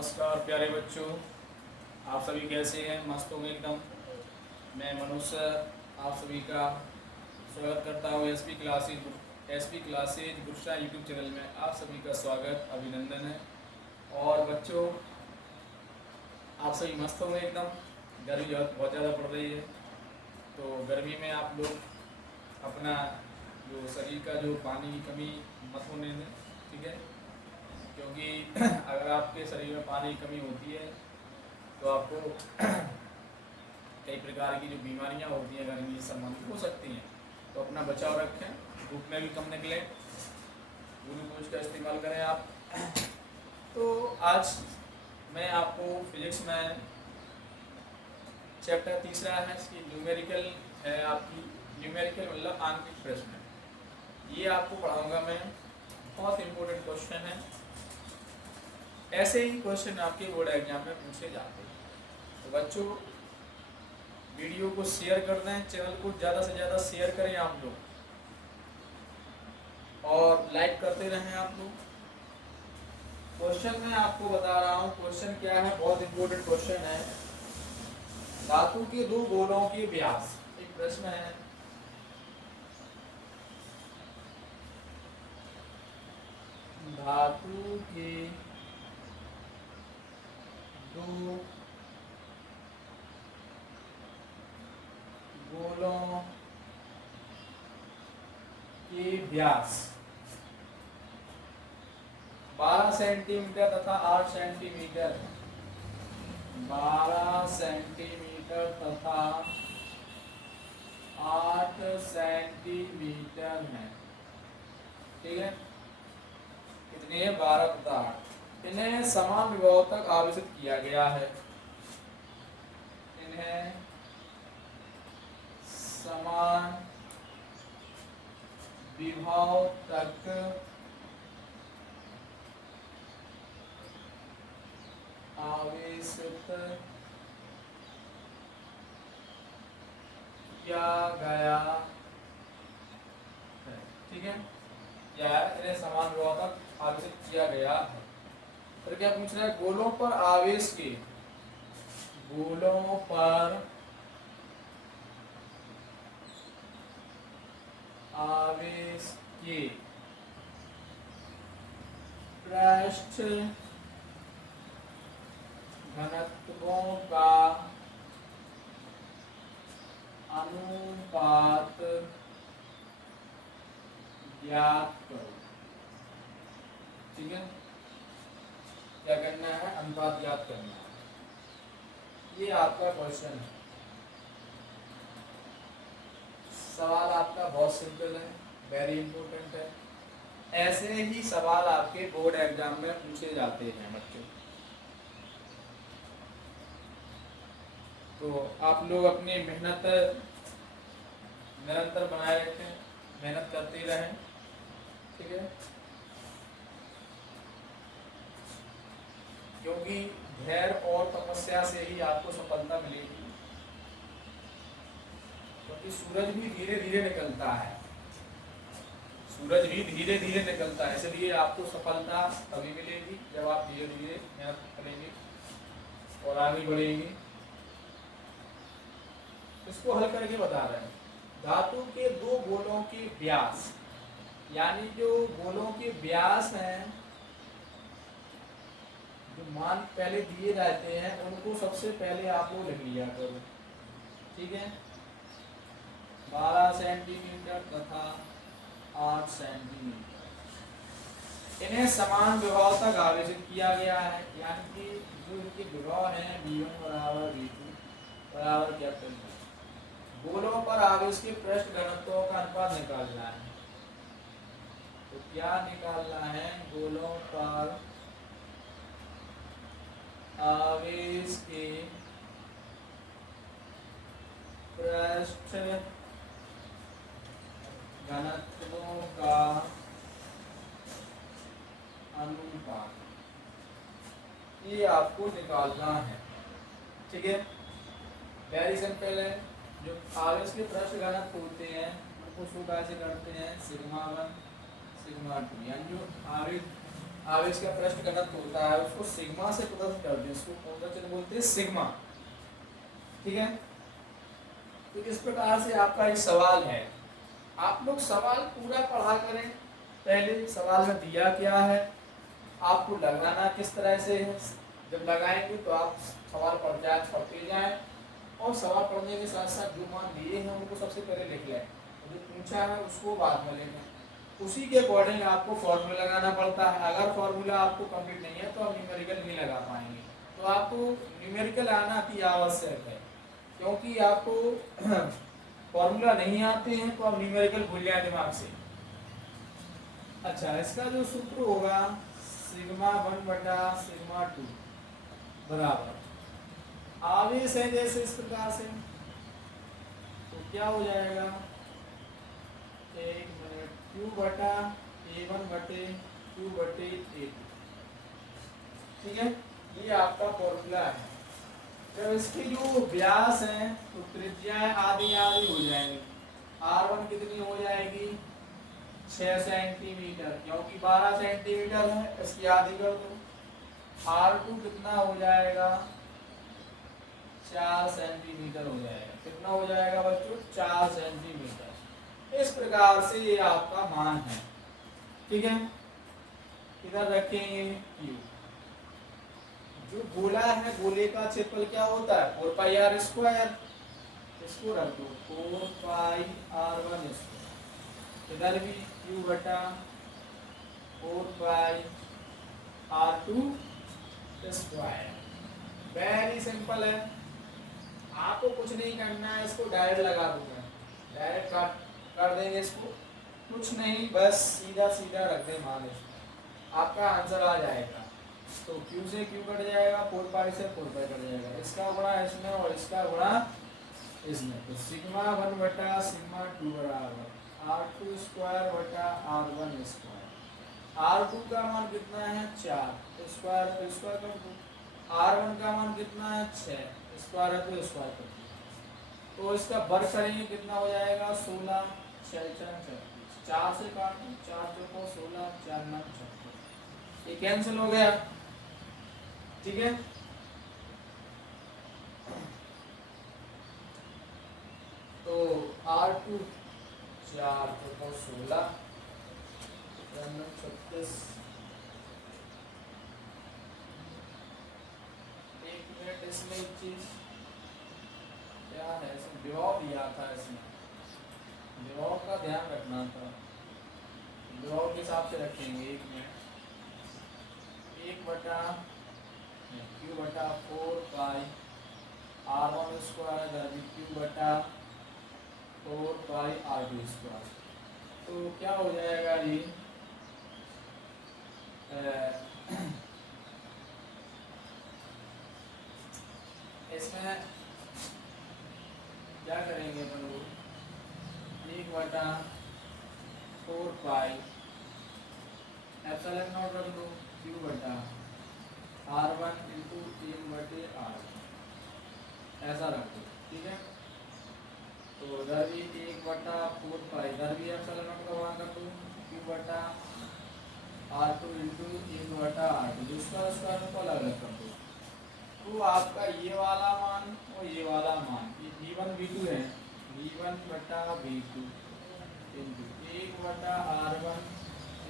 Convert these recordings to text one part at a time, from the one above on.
नमस्कार प्यारे बच्चों, आप सभी कैसे हैं? मस्त होंगे एकदम। मैं मनुष्य आप सभी का स्वागत करता हूँ एसपी क्लासेज गुस्सा यूट्यूब चैनल में। आप सभी का स्वागत अभिनंदन है। और बच्चों, आप सभी मस्त होंगे एकदम। गर्मी बहुत ज़्यादा पड़ रही है, तो गर्मी में आप लोग अपना जो शरीर का जो पानी की कमी मत होने दें, ठीक है? क्योंकि अगर आपके शरीर में पानी की कमी होती है तो आपको कई प्रकार की जो बीमारियां होती हैं गर्मी से संबंधित हो सकती हैं। तो अपना बचाव रखें, धूप में भी कम निकलें, ग्लूकोज का इस्तेमाल करें आप। तो आज मैं आपको फिजिक्स में चैप्टर तीसरा है, इसकी न्यूमेरिकल है आपकी। न्यूमेरिकल मतलब आंकिक प्रश्न, ये आपको पढ़ाऊंगा मैं। बहुत इंपॉर्टेंट क्वेश्चन है, ऐसे ही क्वेश्चन आपके बोर्ड एग्जाम में पूछे जाते हैं। तो बच्चों, वीडियो को शेयर कर दें, चैनल को ज़्यादा से ज़्यादा शेयर करें आप लोग, और लाइक करते रहें आप लोग। क्वेश्चन मैं आपको बता रहा हूँ, क्वेश्चन क्या है, बहुत इंपॉर्टेंट क्वेश्चन है। धातु के दो गोलों के व्यास, एक प्रश्न है। धातु के दो गोलों के व्यास 12 सेंटीमीटर तथा 8 सेंटीमीटर, 12 सेंटीमीटर तथा 8 सेंटीमीटर है, ठीक है? कितने हैं? 12 तथा 8। इन्हें समान विभव तक आवेशित किया गया है। इन्हें समान विभव तक आवेशित किया गया है, ठीक है? इन्हें समान विभव तक आवेशित किया गया है। फिर क्या पूछ रहा है? गोलों पर आवेश के, गोलों पर आवेश के पृष्ठ घनत्वों का अनुपात ज्ञात करो, ठीक है? क्या करना है? अनुपात ज्ञात करना है। ये आपका क्वेश्चन है। सवाल आपका बहुत सिंपल है, वेरी इंपॉर्टेंट है। ऐसे ही सवाल आपके बोर्ड एग्जाम में पूछे जाते हैं बच्चों। तो आप लोग अपनी मेहनत निरंतर बनाए रखें, मेहनत करते रहें, ठीक है? क्योंकि धैर्य और तपस्या से ही आपको सफलता मिलेगी। क्योंकि सूरज भी धीरे धीरे निकलता है, सूरज भी धीरे धीरे निकलता है, इसलिए आपको सफलता तभी मिलेगी जब आप धीरे धीरे मेहनत करेंगे और आगे बढ़ेंगे। इसको हल करके बता रहे हैं। धातु के दो गोलों के व्यास, यानी जो गोलों के व्यास हैं, जो मान पहले दिए जाते हैं, उनको सबसे पहले आप लोग लिख लिया करो, ठीक है? 12 सेंटीमीटर तथा 8 सेंटीमीटर, इन्हें समान विभव तक आवेशित किया गया है। यानी कि जो इनके विभव हैं V1 बराबर V2 बराबर कैपिटल V, गोलों पर आवेश के पृष्ठ घनत्वों का अनुपात निकालना है। तो क्या निकालना है? गोलों पर आवेश के पृष्ठ घनत्वों का अनुपात, ये आपको निकालना है, ठीक है? वेरी सिंपल है। जो आवेश के पृष्ठ घनत्व होते हैं उनको सूत्र ऐसे करते हैं सिग्मा 1 सिग्मा 2, यानी जो आवेश आवेश का पृष्ठ घनत्व होता है उसको सिग्मा से प्रदर्शित करते हैं, इसको कौन सा चिन्ह बोलते हैं, सिग्मा। ठीक है, तो इस प्रकार से आपका ये सवाल है। आप लोग सवाल पूरा पढ़ा करें, पहले सवाल में दिया क्या है, आपको लगाना किस तरह से है, जब लगाएंगे तो आप सवाल पढ़ते जाएं और सवाल पढ़ने के साथ साथ जो मान दिए हैं उनको सबसे पहले लिख लें, जो पूछा है उसको बाद में लिखें। उसी के अकॉर्डिंग आपको फॉर्मूला लगाना पड़ता है। अगर फॉर्मूला आपको कंप्लीट नहीं है तो आप न्यूमेरिकल नहीं लगा पाएंगे। तो आपको न्यूमेरिकल आना अति आवश्यक है, क्योंकि आपको फॉर्मूला नहीं आते हैं तो आप न्यूमेरिकल भूल जाए दिमाग से। अच्छा, इसका जो सूत्र होगा सिग्मा 1 बटा सिग्मा 2 बराबर आवेश है जैसे इस प्रकार से, तो क्या हो जाएगा, एक मिनट, Q बटा A1 बटे Q बटे A2। ठीक है, ये आपका फॉर्मूला है। जब इसकी जो व्यास है तो त्रिज्याएं आधी आधी हो जाएंगी। R1 कितनी हो जाएगी, 6 सेंटीमीटर, क्योंकि 12 सेंटीमीटर है, इसकी आधी कर दो। R2 कितना हो जाएगा, 4 सेंटीमीटर हो जाएगा। कितना हो जाएगा बच्चों, 4 सेंटीमीटर। इस प्रकार से ये आपका मान है। ठीक है, इधर रखेंगे Q। जो गोला है, गोले का क्षेत्रफल क्या होता है, 4 पाई आर स्क्वायर। इसको रख दो 4 पाई R1 स्क्वायर। इधर भी Q बटा 4 पाई R2 स्क्वायर। वेरी सिंपल है, आपको कुछ नहीं करना है, इसको डायरेक्ट लगा दूंगा, डायरेक्ट कर देंगे इसको, कुछ नहीं, बस सीधा सीधा रख दें मान, इसको आपका आंसर आ जाएगा। तो Q से Q कट जाएगा, 4 पाई से 4 पाई कट जाएगा, इसका गुणा इसमें और इसका गुणा इसमें, तो सिग्मा 1 बटा सिग्मा 2 बराबर R2 स्क्वायर बटा R1 स्क्वायर। R2 का मान कितना है, 4, स्क्वायर तो स्क्वायर कर दो। R1 का मान कितना है, 6, स्क्वायर है तो स्क्वायर कर दो। तो इसका वर्ग करेंगे कितना हो जाएगा, 16, 6 4 36, 4 से काट दो, 4 चौको 16, 4 9 36, ये कैंसिल हो गया। ठीक है, तो R2 4 चौको 16, 4 9 36। एक मिनट, इसमें एक चीज क्या है, इसमें विभव दिया था, इसमें विभव का ध्यान रखना था, विभव के हिसाब से रखेंगे। एक मिनट, 1 बटा Q बटा 4 पाई R1 स्क्वायर इधर भी Q बटा 4 पाई R2 स्क्वायर। तो क्या हो जाएगा जी, इसमें क्या करेंगे अपन लोग, 1 बटा 4 पाई एप्सिलॉन नॉट रख दो, Q बटा R1 इंटू 1 बटे R2, ऐसा रख दो। ठीक है, तो इधर भी 1 बटा 4 पाई, इधर भी एप्सिलॉन नॉट का मान कर दो, Q बटा R2 इंटू 1 बटा R2, जिसका को अलग अलग कर दो। तो आपका ये वाला मान और ये वाला मान, ये V1 V2 है, V1 बटा V2 इंटू 1 बटा R1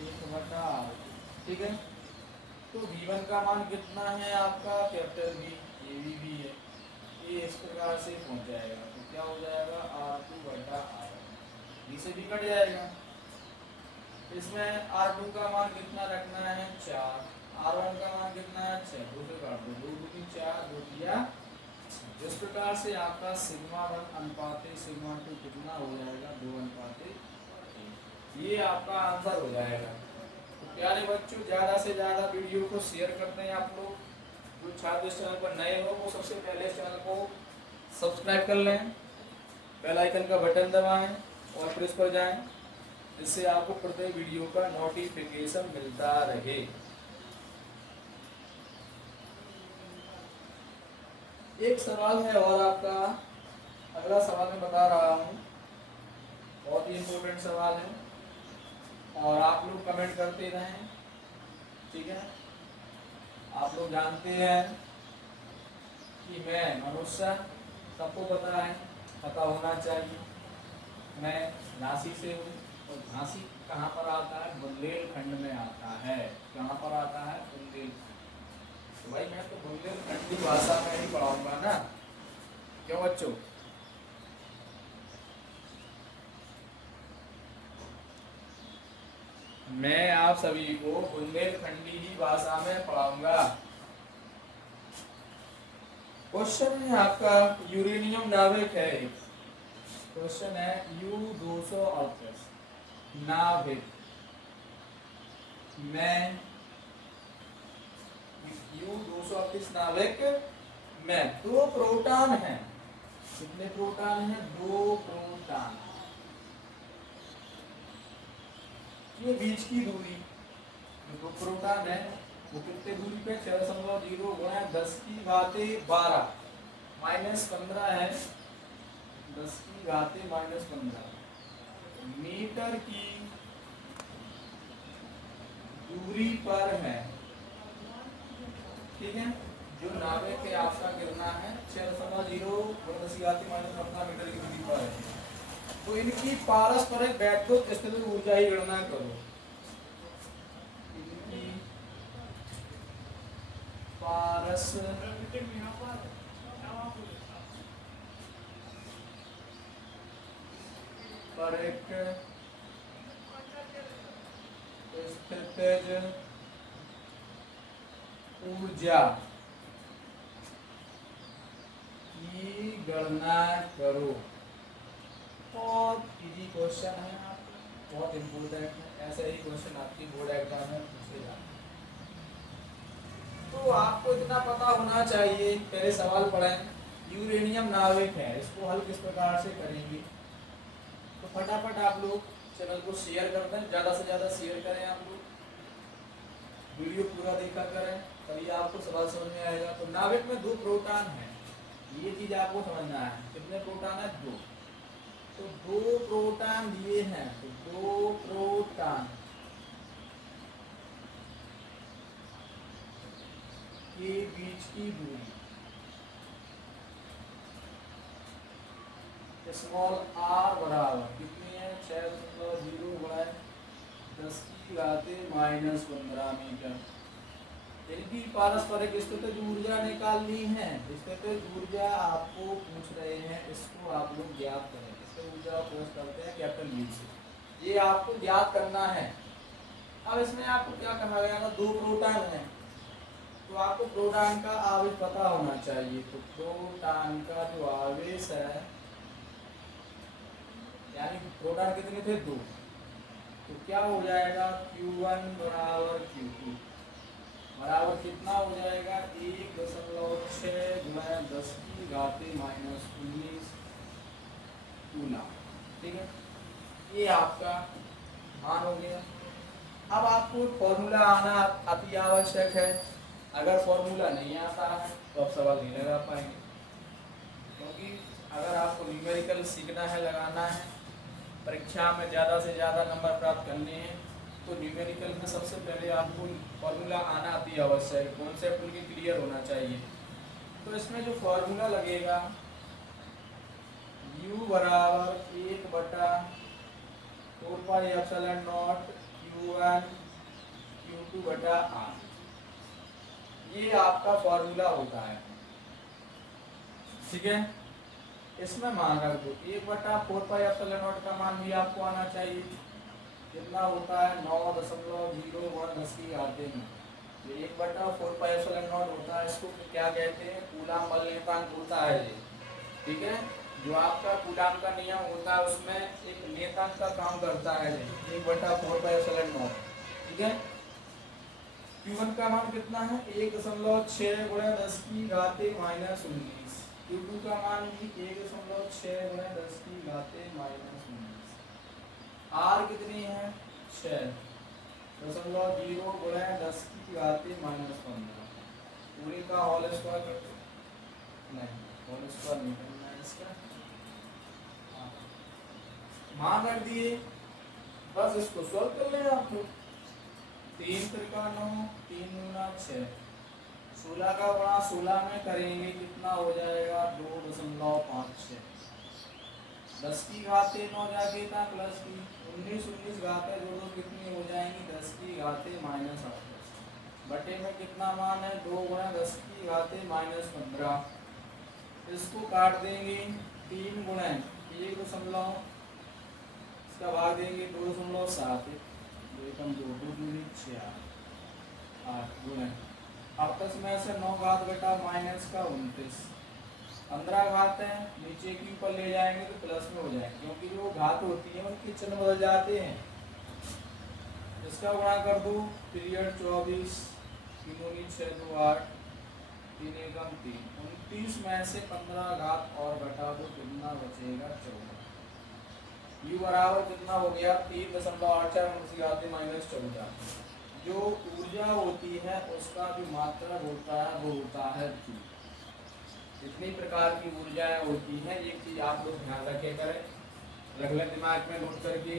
1 बटा R2। ठीक है, तो V1 का मान कितना है आपका, कैपिटल V, ये भी है, ये इस प्रकार से पहुंच जाएगा। तो क्या हो जाएगा, R2 बटा R1, V से भी कट जाएगा। इसमें R2 का मान कितना रखना है, 4, R1 का मान कितना है, 6, 2 से काट दो, 2 दूनी 4, 2 दिया। इस प्रकार से आपका सिग्मा 1 अनुपात सिग्मा 2 कितना हो जाएगा, 2 अनुपात 1। ये आपका आंसर हो जाएगा। तो प्यारे बच्चों, ज़्यादा से ज़्यादा वीडियो को शेयर करते हैं आप लोग। जो छात्र इस चैनल पर नए हो वो सबसे पहले इस चैनल को सब्सक्राइब कर लें, बेल आइकन का बटन दबाएं और फिर इस पर जाएं, इससे आपको प्रत्येक वीडियो का नोटिफिकेशन मिलता रहे। एक सवाल है और आपका, अगला सवाल मैं बता रहा हूँ, बहुत ही इम्पोर्टेंट सवाल है और आप लोग कमेंट करते रहें। ठीक है। आप लोग जानते हैं कि मैं मनुष्य, सबको पता है, पता होना चाहिए। मैं झांसी से हूँ, और झांसी कहाँ पर आता है? बुंदेलखंड में आता है। कहाँ पर आता है? बुंदेलखंड। तो भाई मैं तो बुंदेलखंडी भाषा में ही पढ़ाऊंगा ना, क्यों बच्चों? मैं आप सभी को बुंदेलखंडी ही भाषा में पढ़ाऊंगा। क्वेश्चन है आपका, यूरेनियम नाभिक है। क्वेश्चन है U-238 नाभिक में, U-238 नाभिक में 2 प्रोटॉन हैं। कितने प्रोटॉन हैं? 2 प्रोटॉन। ये बीच की दूरी, जो 2 प्रोटॉन है वो कितने दूरी पे? 6.0 गुणा 10⁻12 -15 है। 10⁻−15 मीटर की दूरी पर है। ठीक है, जो नाभिक के आपका गिरना है 6.0 गुणा 10⁻−15 मीटर की दूरी पर है। तो इनकी पारस्परिक वैद्युत स्थितिज ऊर्जा ही गणना करो। इनकी पारस्परिक स्थितिज ऊर्जा की गणना करो। बहुत इजी क्वेश्चन है, बहुत इम्पोर्टेंट है। ऐसे ही क्वेश्चन आपकी बोर्ड एग्जाम में पूछे जाते हैं। तो आपको इतना पता होना चाहिए। पहले सवाल पढ़ें, यूरेनियम नाभिक है, इसको हल किस प्रकार से करेंगे। तो फटाफट आप लोग चैनल को शेयर कर दें, ज़्यादा से ज़्यादा शेयर करें। आप लोग वीडियो पूरा देखा करें, तभी आपको सवाल समझ में आएगा। तो नाभिक में 2 प्रोटॉन हैं, ये चीज़ आपको समझना है। कितने प्रोटॉन है? 2। तो 2 प्रोटॉन दिए हैं, तो 2 प्रोटॉन के बीच की दूरी स्मॉल r बराबर कितनी है? 6.0 गुणा 10⁻−15 मीटर। इनकी पारस्परिक स्थितिज ऊर्जा निकालनी है। स्थितिज ऊर्जा आपको पूछ रहे हैं, इसको आप लोग ज्ञात करें। इससे ऊर्जा प्रश्न करते हैं कैपिटल U से, ये आपको ज्ञात करना है। अब इसमें आपको क्या कहा गया था? 2 प्रोटॉन है, तो आपको प्रोटॉन का आवेश पता होना चाहिए। तो प्रोटॉन का जो आवेश है, यानी प्रोटॉन कितने थे? 2। तो क्या हो जाएगा? Q1 बराबर Q2 बराबर कितना हो जाएगा? 1.6 गुणा 10⁻−19 कूलम। ठीक है, ये आपका मान हो गया। अब आपको फॉर्मूला आना अति आवश्यक है। अगर फॉर्मूला नहीं आता है तो आप सवाल नहीं लगा पाएंगे, क्योंकि अगर आपको न्यूमेरिकल सीखना है, लगाना है, परीक्षा में ज़्यादा से ज़्यादा नंबर प्राप्त करने हैं, तो न्यूमेरिकल में सबसे पहले आपको फॉर्मूला आना अति आवश्यक है। कॉन्सेप्ट उनके क्लियर होना चाहिए। तो इसमें जो फॉर्मूला लगेगा, U बराबर 1/4πε0 Q1 Q2/r, ये आपका फॉर्मूला होता है। ठीक है, इसमें मान रख दो 1/4πε0 का मान भी आपको आना चाहिए। कितना होता है? 9.0 ये 1/4πε0 होता है। इसको क्या कहते हैं? कूलम बल नियतांक होता है ये। ठीक है, जो आपका कूलम का नियम होता है उसमें एक नियतांक का काम करता है 1/4πε0। ठीक है, Q1 का मान कितना है? 1.6 गुणा 10⁻−19। Q2 का मान भी 1.6 गुणा 10⁻−19। R कितनी है? 6.0 गुणा 10⁻−15। पूरे का होल स्क्वायर कर दो। नहीं, होल स्क्वायर नहीं करना है इसका। मान रख दिए, बस इसको सॉल्व कर लेना आप लोग। 3 त्रिका 9, 3 दूना 6, 16 का गुणा 16 में करेंगे कितना हो जाएगा 2.56। 10 की घाते 9 जाके था प्लस की 19 घाते जोड़ो कितनी हो जाएंगी 10 की घाते -8 बटे में कितना मान है 2 गुणा 10 की घाते -15। इसको काट देंगे 3 गुणा 1.0 इसका भाग देंगे 2.7 एकम 2 दूनी 6 8 गुणा आपस में से 9 घात घटा माइनस का 29 15 घात है नीचे की ऊपर ले जाएंगे तो प्लस में हो जाएंगे क्योंकि जो घात होती है उनके चिन्ह बदल जाते हैं। इसका गुणा कर दो पीरियड 24 3 6 2 8 3 एकम 3 29 में से 15 घात और घटा दो कितना बचेगा 14। यू बराबर कितना हो गया 3.84 -14। जो ऊर्जा होती है उसका जो मात्रा होता है वो होता है Q। जितनी प्रकार की ऊर्जाएं होती हैं एक चीज आप लोग ध्यान रखे करें अलग अलग दिमाग में नोट करके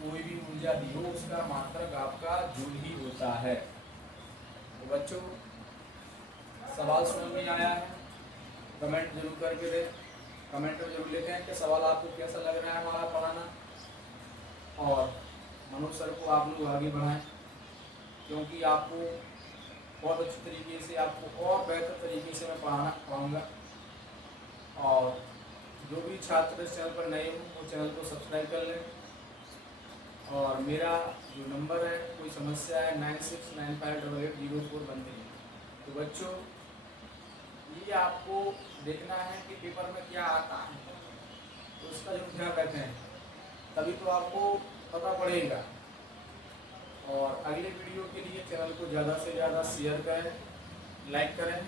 कोई भी ऊर्जा दी हो उसका मात्रक आपका जूल ही होता है। तो बच्चों सवाल समझ में आया है कमेंट जरूर करके दे कमेंट में जरूर लिखें कि सवाल आपको कैसा लग रहा है हमारा पढ़ाना और मनोज सर को आप लोग आगे बढ़ाएं क्योंकि आपको बहुत अच्छी तरीके से आपको और बेहतर तरीके से मैं पढ़ाऊँगा। और जो भी छात्र इस चैनल पर नए हो वो चैनल को सब्सक्राइब कर लें और मेरा जो नंबर है कोई समस्या है 9695880413। तो बच्चों ये आपको देखना है कि पेपर में क्या आता है तो उसका जो ध्यान रखें तभी तो आपको पता पड़ेगा। और अगले वीडियो के लिए चैनल को ज़्यादा से ज़्यादा शेयर करें लाइक करें